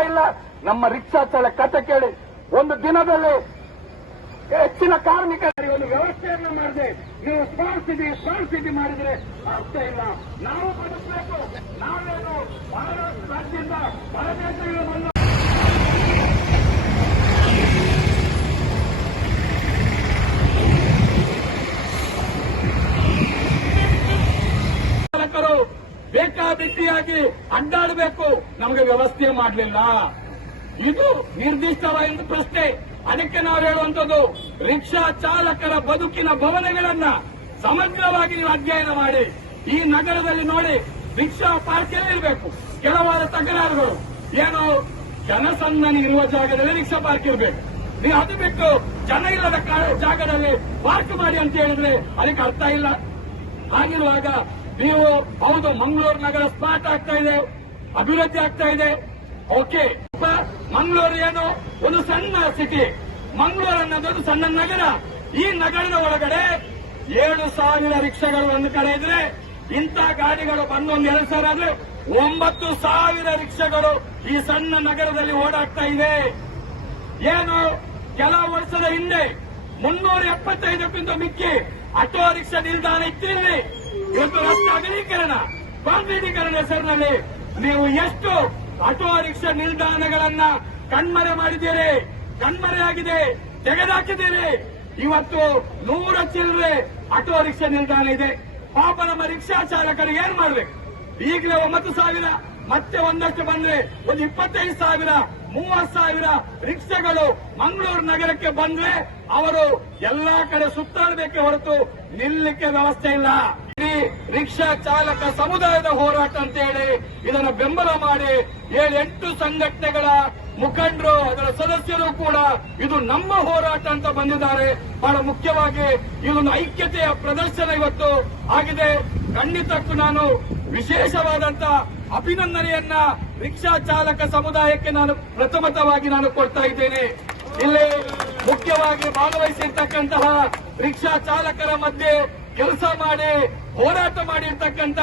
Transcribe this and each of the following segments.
ಇಲ್ಲ. ನಮ್ಮ ರಿಕ್ಷಾ ಚಾಲಕ ಕತೆ ಕೇಳಿ. ಒಂದು ದಿನದಲ್ಲಿ ಹೆಚ್ಚಿನ ಕಾರ್ಮಿಕರಿಗೆ ಒಂದು ವ್ಯವಸ್ಥೆಯನ್ನ ಮಾಡಿದೆ. ನೀವು ಸ್ಮಾರ್ಟ್ ಸಿಟಿ ಸ್ಮಾರ್ಟ್ ಸಿಟಿ ಮಾಡಿದ್ರೆ ಆಗ್ತಾ ಇಲ್ಲ. ನಾವು ಬದುಕಬೇಕು. ನಾವೇನು ಮಹಾರಾಷ್ಟ್ರ ರಾಜ್ಯದಿಂದ ಹೊರದೇಶಗಳು ಬಂದ ಚಾಲಕರು ಬೇಕಾಬಿಟ್ಟಿಯಾಗಿ ಅಡ್ಡಾಡಬೇಕು. ನಮಗೆ ವ್ಯವಸ್ಥೆ ಮಾಡಲಿಲ್ಲ. ಇದು ನಿರ್ದಿಷ್ಟವಾದ ಪ್ರಶ್ನೆ. ಅದಕ್ಕೆ ನಾವು ಹೇಳುವಂತದ್ದು ರಿಕ್ಷಾ ಚಾಲಕರ ಬದುಕಿನ ಭವನಗಳನ್ನ ಸಮಗ್ರವಾಗಿ ನೀವು ಅಧ್ಯಯನ ಮಾಡಿ. ಈ ನಗರದಲ್ಲಿ ನೋಡಿ, ರಿಕ್ಷಾ ಪಾರ್ಕ್ ಇರಬೇಕು. ಕೆಲವಾದ ತಕರಾರುಗಳು. ಏನು, ಜನಸಂದಣಿ ಇರುವ ಜಾಗದಲ್ಲಿ ರಿಕ್ಷಾ ಪಾರ್ಕ್ ಇರಬೇಕು. ನೀವು ಅದು ಬಿಟ್ಟು ಜನ ಇಲ್ಲದ ಜಾಗದಲ್ಲಿ ಪಾರ್ಕ್ ಮಾಡಿ ಅಂತ ಹೇಳಿದ್ರೆ ಅದಕ್ಕೆ ಅರ್ಥ ಇಲ್ಲ. ಹಾಗಿರುವಾಗ ನೀವು ಹೌದು, ಮಂಗಳೂರು ನಗರ ಸ್ಮಾರ್ಟ್ ಆಗ್ತಾ ಇದೆ, ಅಭಿವೃದ್ಧಿ ಆಗ್ತಾ ಇದೆ. ಓಕೆ. ಮಂಗಳೂರು ಏನು ಒಂದು ಸಣ್ಣ ಸಿಟಿ ಮಂಗಳೂರು ಅನ್ನೋದು ಒಂದು ಸಣ್ಣ ನಗರ. ಈ ನಗರದ ಒಳಗಡೆ ಏಳು ಸಾವಿರ ರಿಕ್ಷಾಗಳು ಒಂದು ಕಡೆ ಇದ್ರೆ, ಇಂಥ ಗಾಡಿಗಳು ಬಂದು ಒಂದು ಎರಡು ಸಾವಿರ ಆದ್ರೆ ಒಂಬತ್ತು ಸಾವಿರ ರಿಕ್ಷಾಗಳು ಈ ಸಣ್ಣ ನಗರದಲ್ಲಿ ಓಡಾಡ್ತಾ ಇದೆ. ಏನು? ಕೆಲ ವರ್ಷದ ಹಿಂದೆ ಮುನ್ನೂರ ಎಪ್ಪತ್ತೈದಕ್ಕಿಂತ ಮಿಕ್ಕಿ ಆಟೋ ರಿಕ್ಷಾ ನಿಲ್ದಾಣ ಇತ್ತಿರಲಿ ಇವತ್ತು ರಸ್ತೆ ಅಗಲೀಕರಣ. ಕಾಂಕ್ರೀಟೀಕರಣ ಹೆಸರಿನಲ್ಲಿ ನೀವು ಎಷ್ಟು ಆಟೋ ರಿಕ್ಷಾ ನಿಲ್ದಾಣಗಳನ್ನ ಕಣ್ಮರೆ ಮಾಡಿದ್ದೀರಿ? ಕಣ್ಮರೆಯಾಗಿದೆ ತೆಗೆದಾಕಿದ್ದೀರಿ. ಇವತ್ತು ನೂರ ಚಿಲ್ಲರೆ ಆಟೋ ರಿಕ್ಷಾ ನಿಲ್ದಾಣ ಇದೆ. ಪಾಪ ನಮ್ಮ ರಿಕ್ಷಾ ಚಾಲಕರು ಏನ್ ಮಾಡ್ಬೇಕು? ಈಗಲೇ ಒಂಬತ್ತು ಸಾವಿರ, ಮತ್ತೆ ಒಂದಷ್ಟು ಬಂದ್ರೆ ಒಂದು ಇಪ್ಪತ್ತೈದು ಸಾವಿರ, ಮೂವತ್ತು ಸಾವಿರ ರಿಕ್ಷಾಗಳು ಮಂಗಳೂರು ನಗರಕ್ಕೆ ಬಂದ್ರೆ ಅವರು ಎಲ್ಲಾ ಕಡೆ ಸುತ್ತಾಡಬೇಕೆ ಹೊರತು ನಿಲ್ಲಕ್ಕೆ ವ್ಯವಸ್ಥೆ ಇಲ್ಲ. ರಿಕ್ಷಾ ಚಾಲಕ ಸಮುದಾಯದ ಹೋರಾಟ ಅಂತ ಹೇಳಿ ಇದನ್ನು ಬೆಂಬಲ ಮಾಡಿ ಏಳೆಂಟು ಸಂಘಟನೆಗಳ ಮುಖಂಡರು, ಅದರ ಸದಸ್ಯರು ಕೂಡ ಇದು ನಮ್ಮ ಹೋರಾಟ ಅಂತ ಬಂದಿದ್ದಾರೆ. ಬಹಳ ಮುಖ್ಯವಾಗಿ ಇದೊಂದು ಐಕ್ಯತೆಯ ಪ್ರದರ್ಶನ ಇವತ್ತು ಆಗಿದೆ. ಖಂಡಿತಕ್ಕೂ ನಾನು ವಿಶೇಷವಾದಂತ ಅಭಿನಂದನೆಯನ್ನ ರಿಕ್ಷಾ ಚಾಲಕ ಸಮುದಾಯಕ್ಕೆ ನಾನು ಪ್ರಥಮತವಾಗಿ ನಾನು ಕೊಡ್ತಾ ಇದ್ದೇನೆ. ಇಲ್ಲಿ ಮುಖ್ಯವಾಗಿ ಭಾಗವಹಿಸಿರ್ತಕ್ಕಂತಹ ರಿಕ್ಷಾ ಚಾಲಕರ ಮಧ್ಯೆ ಕೆಲಸ ಮಾಡಿ ಹೋರಾಟ ಮಾಡಿರ್ತಕ್ಕಂತ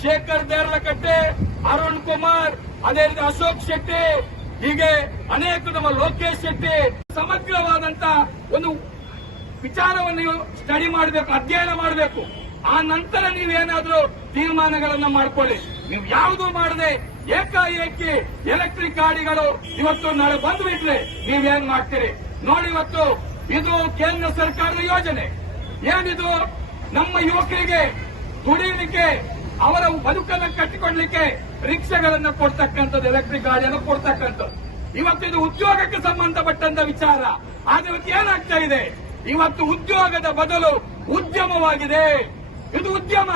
ಶೇಖರ್ ದೇರ್ಲಕಟ್ಟೆ, ಅರುಣ್ ಕುಮಾರ್ ಅದೇ ರೀತಿ ಅಶೋಕ್ ಶೆಟ್ಟಿ, ಹೀಗೆ ಅನೇಕ ನಮ್ಮ ಲೋಕೇಶ್ ಶೆಟ್ಟಿ ಸಮಗ್ರವಾದಂತ ಒಂದು ವಿಚಾರವನ್ನು ಸ್ಟಡಿ ಮಾಡಬೇಕು, ಅಧ್ಯಯನ ಮಾಡಬೇಕು. ಆ ನಂತರ ನೀವೇನಾದರೂ ತೀರ್ಮಾನಗಳನ್ನು ಮಾಡ್ಕೊಳ್ಳಿ. ನೀವು ಯಾವುದು ಮಾಡದೆ ಏಕಾಏಕಿ ಎಲೆಕ್ಟ್ರಿಕ್ ಗಾಡಿಗಳು ಇವತ್ತು ನಾಳೆ ಬಂದು ಬಿಟ್ರೆ ನೀವೇನ್ ಮಾಡ್ತೀರಿ? ನೋಡಿ ಇವತ್ತು ಇದು ಕೇಂದ್ರ ಸರ್ಕಾರದ ಯೋಜನೆ. ಏನಿದು? ನಮ್ಮ ಯುವಕರಿಗೆ ದುಡಿಯಲಿಕ್ಕೆ ಅವರ ಬದುಕನ್ನು ಕಟ್ಟಿಕೊಡ್ಲಿಕ್ಕೆ ರಿಕ್ಷಾಗಳನ್ನ ಕೊಡ್ತಕ್ಕಂಥದ್ದು ಎಲೆಕ್ಟ್ರಿಕ್ ಗಾಡಿಯನ್ನು ಕೊಡ್ತಕ್ಕಂಥದ್ದು. ಇವತ್ತು ಇದು ಉದ್ಯೋಗಕ್ಕೆ ಸಂಬಂಧಪಟ್ಟಂತ ವಿಚಾರ. ಆದ್ರೆ ಇವತ್ತು ಏನಾಗ್ತಾ ಇದೆ? ಇವತ್ತು ಉದ್ಯೋಗದ ಬದಲು ಉದ್ಯಮವಾಗಿದೆ. ಇದು ಉದ್ಯಮ.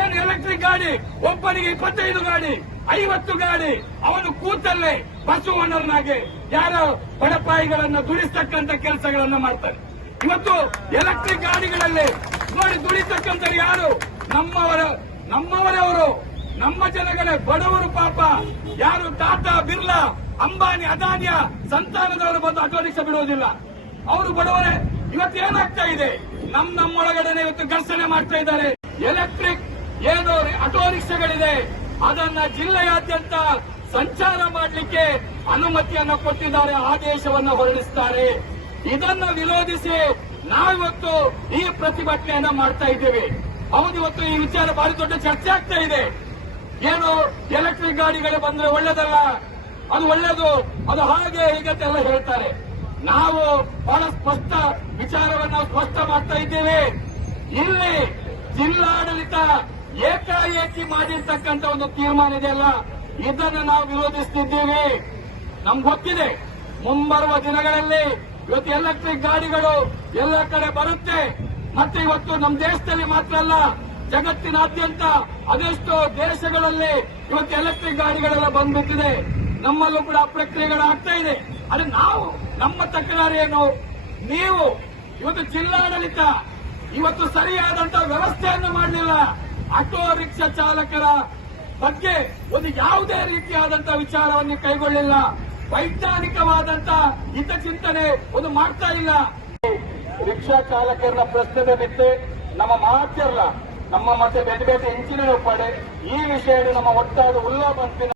ಏನು ಎಲೆಕ್ಟ್ರಿಕ್ ಗಾಡಿ? ಒಬ್ಬನಿಗೆ ಇಪ್ಪತ್ತೈದು ಗಾಡಿ, ಐವತ್ತು ಗಾಡಿ. ಅವನು ಕೂತಲ್ಲೇ ಬಸ್ ಓನರ್ನಾಗೆ. ಯಾರ ಬಡಪಾಯಿಗಳನ್ನ ದುಡಿಸ್ತಕ್ಕಂಥ ಕೆಲಸಗಳನ್ನ ಮಾಡ್ತಾರೆ ಇವತ್ತು ಎಲೆಕ್ಟ್ರಿಕ್ ಗಾಡಿಗಳಲ್ಲಿ ನೋಡಿ ದುಡಿತಕ್ಕಂಥ ಯಾರು? ನಮ್ಮವರ ನಮ್ಮವರೇ ಅವರು. ನಮ್ಮ ಜನಗಳೇ ಬಡವರು ಪಾಪ. ಯಾರು ಟಾಟಾ ಬಿರ್ಲಾ, ಅಂಬಾನಿ, ಅದಾನಿಯ ಸಂತಾನದವರು ಬಂದು ಆಟೋ ರಿಕ್ಷಾ ಬಿಡುವುದಿಲ್ಲ ಅವರು ಬಡವರೇ, ಇವತ್ತು ಏನಾಗ್ತಾ ಇದೆ? ನಮ್ ನಮ್ಮೊಳಗಡೆ ಇವತ್ತು ಘರ್ಷಣೆ ಮಾಡ್ತಾ ಇದ್ದಾರೆ. ಎಲೆಕ್ಟ್ರಿಕ್ ಏನು ಆಟೋ ರಿಕ್ಷಾಗಳಿದೆ. ಅದನ್ನ ಜಿಲ್ಲೆಯಾದ್ಯಂತ ಸಂಚಾರ ಮಾಡಲಿಕ್ಕೆ ಅನುಮತಿಯನ್ನು ಕೊಟ್ಟಿದ್ದಾರೆ. ಆದೇಶವನ್ನು ಹೊರಡಿಸುತ್ತಾರೆ ಇದನ್ನ ವಿರೋಧಿಸಿ ನಾವಿವತ್ತು ಈ ಪ್ರತಿಭಟನೆಯನ್ನ ಮಾಡ್ತಾ ಇದ್ದೇವೆ. ಹೌದು, ಇವತ್ತು ಈ ವಿಚಾರ ಬಾರಿ ದೊಡ್ಡ ಚರ್ಚೆ ಆಗ್ತಾ ಇದೆ. ಏನು ಎಲೆಕ್ಟ್ರಿಕ್ ಗಾಡಿಗಳು ಬಂದ್ರೆ ಒಳ್ಳೇದಲ್ಲ? ಅದು ಒಳ್ಳೇದು, ಅದು ಹಾಗೆ ಹೀಗೆ ಅಂತೆಲ್ಲ ಹೇಳ್ತಾರೆ. ನಾವು ಬಹಳ ಸ್ಪಷ್ಟ ವಿಚಾರವನ್ನು ಸ್ಪಷ್ಟ ಮಾಡ್ತಾ ಇದ್ದೇವೆ. ಇಲ್ಲಿ ಜಿಲ್ಲಾಡಳಿತ ಏಕಾಏಕಿ ಮಾಡಿರ್ತಕ್ಕಂಥ ಒಂದು ತೀರ್ಮಾನ ಇದೆಯಲ್ಲ ಇದನ್ನು ನಾವು ವಿರೋಧಿಸುತ್ತಿದ್ದೇವೆ ನಮ್ಗೆ ಗೊತ್ತಿದೆ, ಮುಂಬರುವ ದಿನಗಳಲ್ಲಿ ಇವತ್ತು ಎಲೆಕ್ಟ್ರಿಕ್ ಗಾಡಿಗಳು ಎಲ್ಲ ಕಡೆ ಬರುತ್ತೆ. ಮತ್ತೆ ಇವತ್ತು ನಮ್ಮ ದೇಶದಲ್ಲಿ ಮಾತ್ರ ಅಲ್ಲ, ಜಗತ್ತಿನಾದ್ಯಂತ ಅದೆಷ್ಟೋ ದೇಶಗಳಲ್ಲಿ ಇವತ್ತು ಎಲೆಕ್ಟ್ರಿಕ್ ಗಾಡಿಗಳೆಲ್ಲ ಬಂದ್ಬಿಟ್ಟಿದೆ. ನಮ್ಮಲ್ಲೂ ಕೂಡ ಪ್ರಕ್ರಿಯೆಗಳು ಆಗ್ತಾ ಇದೆ. ಅದೇ ನಾವು, ನಮ್ಮ ತಕರಾರೇನು, ನೀವು ಇವತ್ತು ಜಿಲ್ಲಾಡಳಿತ ಇವತ್ತು ಸರಿಯಾದಂತ ವ್ಯವಸ್ಥೆಯನ್ನು ಮಾಡಲಿಲ್ಲ. ಆಟೋ ರಿಕ್ಷಾ ಚಾಲಕರ ಬಗ್ಗೆ ಒಂದು ಯಾವುದೇ ರೀತಿಯಾದಂತಹ ವಿಚಾರವನ್ನು ಕೈಗೊಳ್ಳಿಲ್ಲ. ವೈಜ್ಞಾನಿಕವಾದಂತ ಹಿತಚಿಂತನೆ ಒಂದು ಮಾಡ್ತಾ ಇಲ್ಲ. ರಿಕ್ಷಾ ಚಾಲಕರನ್ನ ಪ್ರಶ್ನೆ ಬಿಟ್ಟು ನಮ್ಮ ಮಾತಿರಲ್ಲ ನಮ್ಮ ಮತ್ತೆ ಬೇರೆ ಬೇರೆ ಇಂಜಿನಿಯರ್ ಪಡೆ, ಈ ವಿಷಯ ನಮ್ಮ ಒಟ್ಟಾದ ಉಲ್ಲಾ ಬಂತಿನ